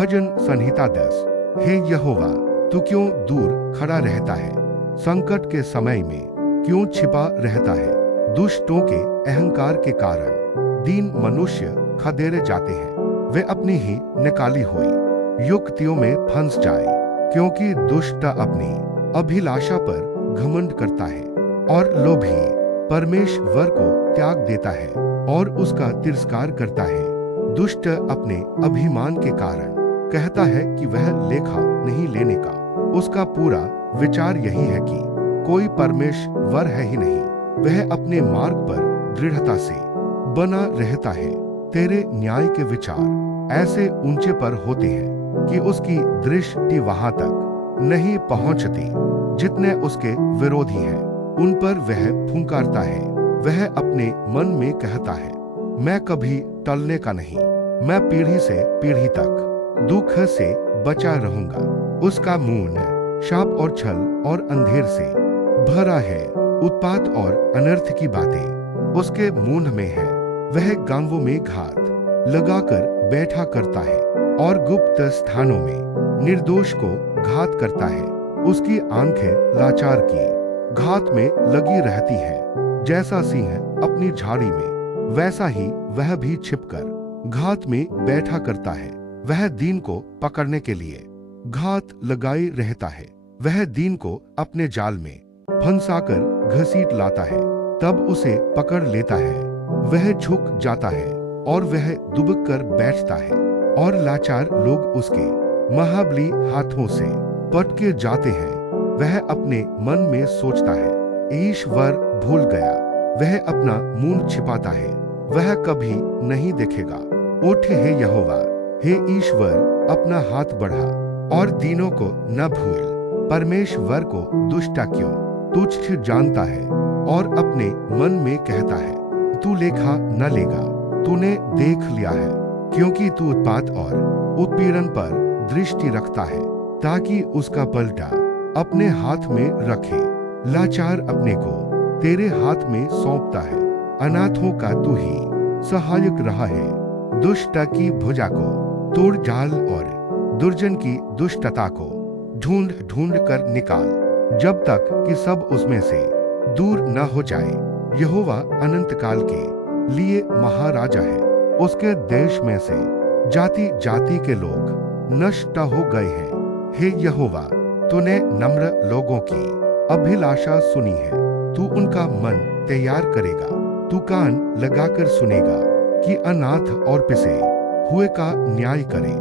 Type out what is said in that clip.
भजन संहिता 10। हे यहोवा, तू क्यों दूर खड़ा रहता है? संकट के समय में क्यों छिपा रहता है? दुष्टों के अहंकार के कारण दीन मनुष्य खदेड़े जाते हैं। वे अपनी ही निकाली हुई युक्तियों में फंस जाए, क्योंकि दुष्ट अपनी अभिलाषा पर घमंड करता है और लोभी परमेश्वर को त्याग देता है और उसका तिरस्कार करता है। दुष्ट अपने अभिमान के कारण कहता है कि वह लेखा नहीं लेने का। उसका पूरा विचार यही है कि कोई परमेश्वर है ही नहीं। वह अपने मार्ग पर दृढ़ता से बना रहता है। तेरे न्याय के विचार ऐसे ऊंचे पर होते हैं कि उसकी दृष्टि वहां तक नहीं पहुंचती। जितने उसके विरोधी हैं, उन पर वह फुंकारता है। वह अपने मन में कहता है, मैं कभी टलने का नहीं, मैं पीढ़ी से पीढ़ी तक दुख से बचा रहूंगा। उसका मुंह शाप और छल और अंधेर से भरा है। उत्पात और अनर्थ की बातें उसके मुंह में है। वह गांवों में घात लगाकर बैठा करता है और गुप्त स्थानों में निर्दोष को घात करता है। उसकी आंखें लाचार की घात में लगी रहती हैं। जैसा सिंह अपनी झाड़ी में, वैसा ही वह भी छिपकर घात में बैठा करता है। वह दीन को पकड़ने के लिए घात लगाए रहता है। वह दीन को अपने जाल में फंसाकर घसीट लाता है, तब उसे पकड़ लेता है। वह झुक जाता है और वह दुबक कर बैठता है और लाचार लोग उसके महाबली हाथों से पटके जाते हैं। वह अपने मन में सोचता है, ईश्वर भूल गया। वह अपना मुंह छिपाता है, वह कभी नहीं देखेगा। उठ हे यहोवा, हे ईश्वर, अपना हाथ बढ़ा और दीनों को न भूल। परमेश्वर को दुष्टा क्यों तुच्छ जानता है और अपने मन में कहता है, तू लेखा न लेगा। तूने देख लिया है, क्योंकि तू उत्पात और उत्पीड़न पर दृष्टि रखता है, ताकि उसका पलटा अपने हाथ में रखे। लाचार अपने को तेरे हाथ में सौंपता है। अनाथों का तू ही सहायक रहा है। दुष्ट की भुजा को तोड़ जाल और दुर्जन की दुष्टता को ढूंढ ढूंढ कर निकाल, जब तक कि सब उसमें से दूर न हो जाए। यहोवा अनंत काल के लिए महाराजा है। उसके देश में से जाति जाति के लोग नष्ट हो गए हैं। हे यहोवा, तूने नम्र लोगों की अभिलाषा सुनी है। तू उनका मन तैयार करेगा। तू कान लगाकर सुनेगा कि अनाथ और पिसे हुए का न्याय करे।